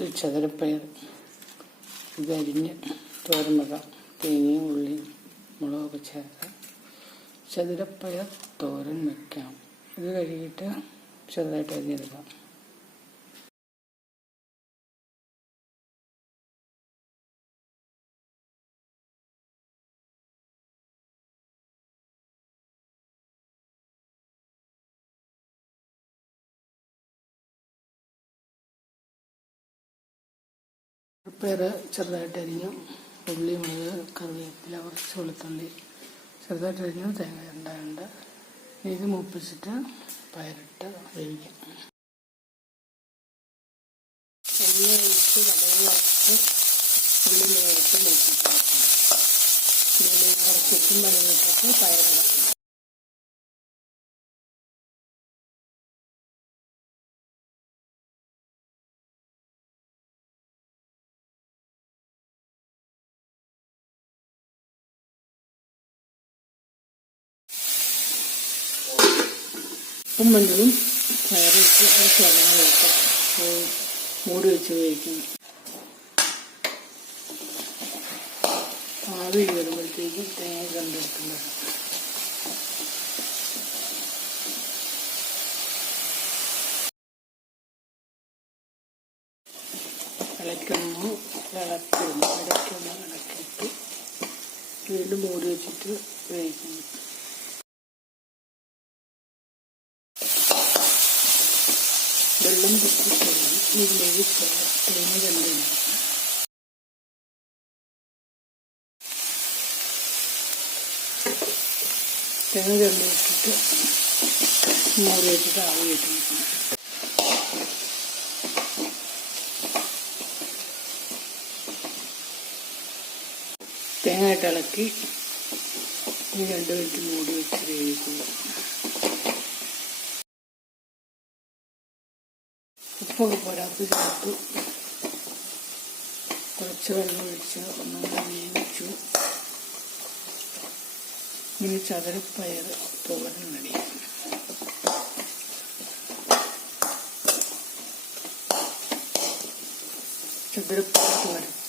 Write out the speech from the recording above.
ഇത് ചതുരപ്പയർ ഇതരിഞ്ഞ് തോരൻ തേങ്ങയും ഉള്ളിയും മുളകൊക്കെ ചേർത്ത് ചതുരപ്പയർ തോരൻ വെക്കാം. ഇത് കഴുകിയിട്ട് ചെറുതായിട്ട് അരിഞ്ഞെടുക്കാം. പേര് ചെറുതായിട്ട് അരിഞ്ഞു ഉള്ളി മുളക് കറിവേപ്പില കുറച്ച് വെളുത്തുള്ളി. ചെറുതായിട്ട് അരിഞ്ഞു തേങ്ങ ഉണ്ടായുണ്ട് ഇത് മൂപ്പിച്ചിട്ട് പയറിട്ട് വേവിക്കാം. എണ്ണ ഒഴിച്ച് ഉള്ളി മുളകിട്ട് മൂപ്പിച്ച് ഉള്ളി കുറച്ചിട്ടും മുളകിട്ടിട്ട് പയറിടാം. ഉപ്പും മഞ്ഞളും പയറിട്ട് ഒരു ചുവന്ന വേവിക്കാം മൂടി വെച്ച് വേവിക്കുന്നു ആവി വരുമ്പോഴത്തേക്കും തേങ്ങ കണ്ടെടുക്കുന്നത് ഇളക്കുന്നു ഇളക്കുന്നു ഇളക്കുന്നു ഇളക്കിയിട്ട് വീണ്ടും മൂടി വെച്ചിട്ട് വേവിക്കുന്നു കുത്തിക്കഴിഞ്ഞ് ഇതിലേക്ക് തേങ്ങ കണ്ടില്ല തേങ്ങ മൂടി വെച്ചിട്ട് ആവി വെക്കണം തേങ്ങ ഇട്ട് ഇളക്കി. രണ്ട് മിനിറ്റ് മൂടി വെച്ച് വേവിക്കുന്നു ഉപ്പൊക്കെ പോരാത്ത ചേർത്ത്. കുറച്ച് വെള്ളം ഒഴിച്ച്. ഒന്നുകൂടെ വേവിച്ചു ഇനി ചതുരപ്പയർ റെഡി ചതുരപ്പയർ തോരൻ.